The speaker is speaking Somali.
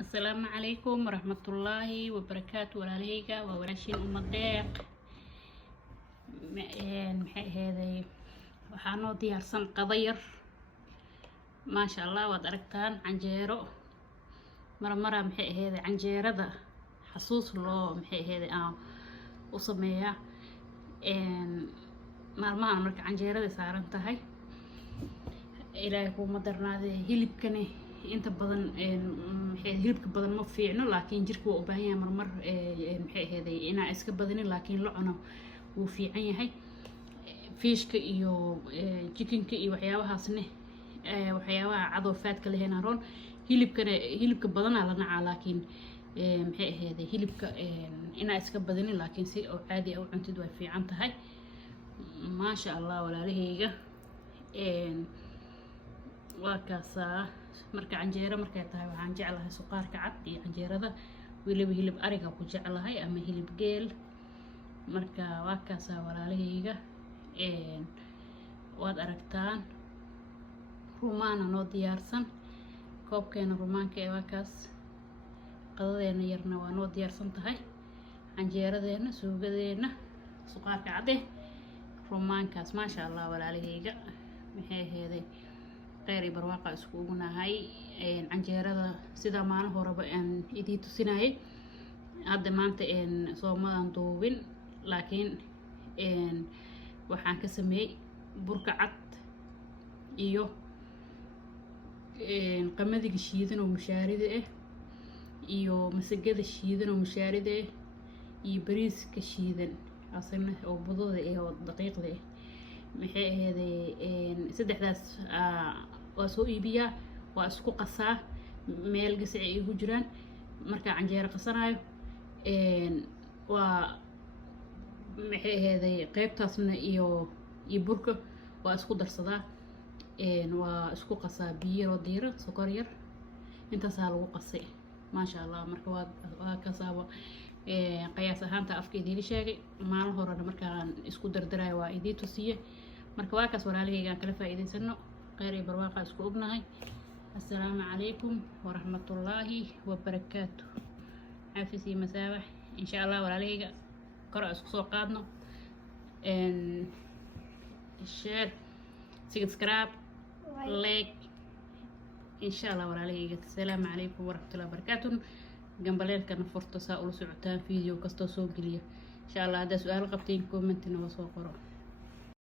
السلام عليكم ورحمة الله وبركاته walaalahayga waa walaashiin umad dheer maxay ahaydey waxaa noo diyaarsan qado yar maasha Allah waad aragtaan canjeero marmara maxay ahaydey canjeerada xasuus loo maxay ahaydey aan u sameeyaa maalmahan marka canjeerada saaran tahay ilaahay kuma darnaadee hilibkani inta badan hilibka badan ma fiicno laakiin jirku waa u baahan yahay marmar maxay ahaydey inaa iska badanin laakiin la cuno wuu fiican yahay fiishka iyo chickenka iyo waxyaabahaasne waxyaabaha cadoo faadka lehena roon hilibka badanaa la nacaa laakiin maxay ahaydey hilibka inaa iska badanin laakiin si oo caadi ah u cuntid way fiican tahay maasha Allah walaalahayga waa kaasaa marka canjeero markay tahay waxaan jeclahay suqaarka cad iyo canjeerada weliba hilib ariga ku jeclahay ama hilib geel marka waa kaasaa walaalahayga waad aragtaan rumaana noo diyaarsan koobkeena rumaanka ee waa kaas qadadeena yarna waa noo diyaarsan tahay canjeeradeena suugadeena suqaarka cad rumaankaas maasha Allah walaalahayga maxay ahaydey qeyr barwaaqa isku ognahay canjeerada sida maalin horeba aan idii tusinayay hadda maanta soomadan duubin laakiin waxaan ka sameeyay burka cad iyo qamadiga shiidan oo mushaarida ah iyo masagada shiidan oo mushaarida ah iyo bariiska shiidan asana oo budada oo daqiiqda ah maxay ahaydey saddexdaas waa soo iibiyaa waa isku qasaa meel gasac ay ugu jiraan marka canjeero qasanayo waa maxay ahaydey qaybtaasna iyo burka waa isku darsadaa waa isku qasaa biyo yar diiro sokor yar intaasaa lagu qasay maasha Allah marka waa kasaaba qiyaas ahaanta afka idin sheegay maalin horena markaan isku dardarayo waa idin tusiye marka waa kaas walaalahayga aan kala faa'iideysano qeyr iyo barwaaqa isku ognahay assalaamu calaykum waraxmatullaahi wabarakaatu xaafis iyo masaabax insha Allah walaalahayga kor isku soo qaadno share subscribe like insha Allah walaalahayga assalaamu calaykum waraxmatullaahi wabarakaatu gambaleelkana furto saa ula socotaan video kastoo soo geliya insha Allah haddaa su'aal qabtiin comment noo soo qoro